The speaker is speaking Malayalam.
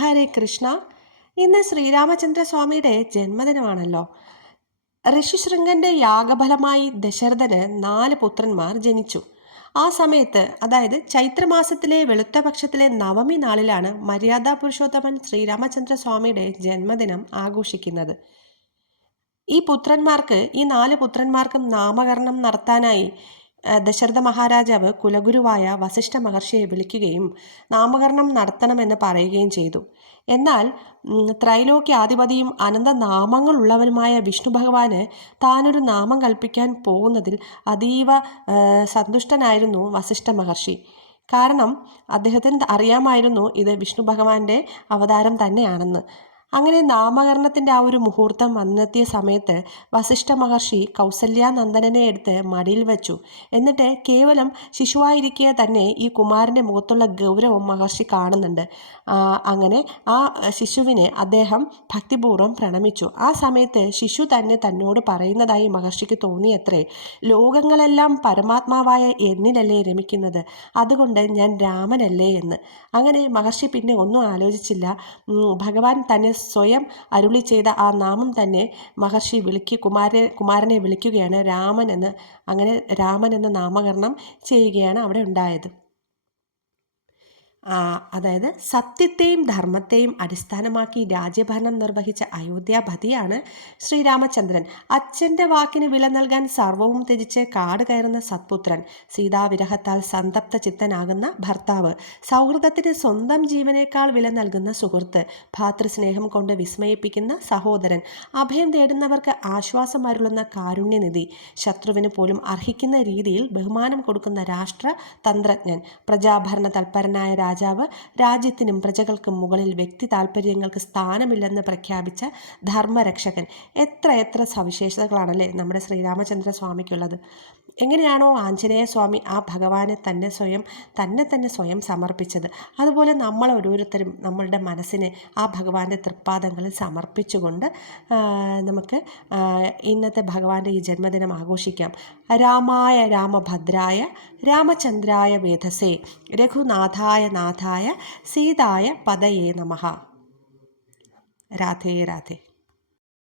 ഹരേ കൃഷ്ണ. ഇന്ന് ശ്രീരാമചന്ദ്രസ്വാമിയുടെ ജന്മദിനമാണല്ലോ. ഋഷിശൃംഗന്റെ യാഗഫലമായി ദശരഥന് 4 പുത്രന്മാർ ജനിച്ചു. ആ സമയത്ത്, അതായത് ചൈത്രമാസത്തിലെ വെളുത്ത പക്ഷത്തിലെ നവമി നാളിലാണ് മര്യാദാ പുരുഷോത്തമൻ ശ്രീരാമചന്ദ്രസ്വാമിയുടെ ജന്മദിനം ആഘോഷിക്കുന്നത്. ഈ 4 പുത്രന്മാർക്കും നാമകരണം നടത്താനായി ദശരഥ മഹാരാജാവ് കുലഗുരുവായ വസിഷ്ഠ മഹർഷിയെ വിളിക്കുകയും നാമകരണം നടത്തണമെന്ന് പറയുകയും ചെയ്തു. എന്നാൽ ത്രൈലോക്യാധിപതിയും അനന്ത നാമങ്ങളുള്ളവനുമായ വിഷ്ണു ഭഗവാന് താനൊരു നാമം കൽപ്പിക്കാൻ പോകുന്നതിൽ അതീവ സന്തുഷ്ടനായിരുന്നു വസിഷ്ഠ മഹർഷി. കാരണം അദ്ദേഹത്തിന് അറിയാമായിരുന്നു ഇത് വിഷ്ണു ഭഗവാന്റെ അവതാരം തന്നെയാണെന്ന്. അങ്ങനെ നാമകരണത്തിൻ്റെ ആ ഒരു മുഹൂർത്തം വന്നെത്തിയ സമയത്ത് വസിഷ്ഠ മഹർഷി കൗസല്യാനന്ദനെ എടുത്ത് മടിയിൽ വെച്ചു. എന്നിട്ട് കേവലം ശിശുവായിരിക്കെ തന്നെ ഈ കുമാരൻ്റെ മുഖത്തുള്ള ഗൗരവം മഹർഷി കാണുന്നുണ്ട്. അങ്ങനെ ആ ശിശുവിനെ അദ്ദേഹം ഭക്തിപൂർവ്വം പ്രണമിച്ചു. ആ സമയത്ത് ശിശു തന്നെ തന്നോട് പറയുന്നതായി മഹർഷിക്ക് തോന്നിയത്രേ, ലോകങ്ങളെല്ലാം പരമാത്മാവായ എന്നിലല്ലേ രമിക്കുന്നത്, അതുകൊണ്ട് ഞാൻ രാമനല്ലേ എന്ന്. അങ്ങനെ മഹർഷി പിന്നെ ഒന്നും ആലോചിച്ചില്ല. ഭഗവാൻ തന്നെ സ്വയം അരുളി ചെയ്ത ആ നാമം തന്നെ മഹർഷി കുമാരനെ വിളിക്കുകയാണ് രാമൻ എന്ന്. അങ്ങനെ രാമൻ എന്ന നാമകരണം ചെയ്യുകയാണ് അവിടെ ഉണ്ടായത്. അതായത് സത്യത്തെയും ധർമ്മത്തെയും അടിസ്ഥാനമാക്കി രാജ്യഭരണം നിർവഹിച്ച അയോധ്യാപതിയാണ് ശ്രീരാമചന്ദ്രൻ. അച്ഛൻ്റെ വാക്കിന് വില നൽകാൻ സർവവും ത്യജിച്ച് കാട് കയറുന്ന സത്പുത്രൻ, സീതാവിരഹത്താൽ സന്തപ്ത ചിത്തനാകുന്ന ഭർത്താവ്, സൗഹൃദത്തിന് സ്വന്തം ജീവനേക്കാൾ വില നൽകുന്ന സുഹൃത്ത്, ഭാതൃസ്നേഹം കൊണ്ട് വിസ്മയിപ്പിക്കുന്ന സഹോദരൻ, അഭയം തേടുന്നവർക്ക് ആശ്വാസം അരുളുന്ന കാരുണ്യനിധി, ശത്രുവിന് പോലും അർഹിക്കുന്ന രീതിയിൽ ബഹുമാനം കൊടുക്കുന്ന രാഷ്ട്ര തന്ത്രജ്ഞൻ, പ്രജാഭരണ തൽപരനായ രാജാവ്, രാജ്യത്തിനും പ്രജകൾക്കും മുകളിൽ വ്യക്തി താല്പര്യങ്ങൾക്ക് സ്ഥാനമില്ലെന്ന് പ്രഖ്യാപിച്ച ധർമ്മരക്ഷകൻ. എത്ര സവിശേഷതകളാണല്ലേ നമ്മുടെ ശ്രീരാമചന്ദ്ര സ്വാമിക്കുള്ളത്. എങ്ങനെയാണോ ആഞ്ജനേയ സ്വാമി ആ ഭഗവാനെ തന്നെ സ്വയം സമർപ്പിച്ചത്, അതുപോലെ നമ്മൾ ഓരോരുത്തരും നമ്മളുടെ മനസ്സിനെ ആ ഭഗവാന്റെ തൃപ്പാദങ്ങളിൽ സമർപ്പിച്ചുകൊണ്ട് നമുക്ക് ഇന്നത്തെ ഭഗവാന്റെ ഈ ജന്മദിനം ആഘോഷിക്കാം. രാമായ രാമഭദ്രായ രാമചന്ദ്രായ വേധസേ രഘുനാഥായ നാഥായ സീതായ പദയേ നമഃ. രാധേ രാധേ.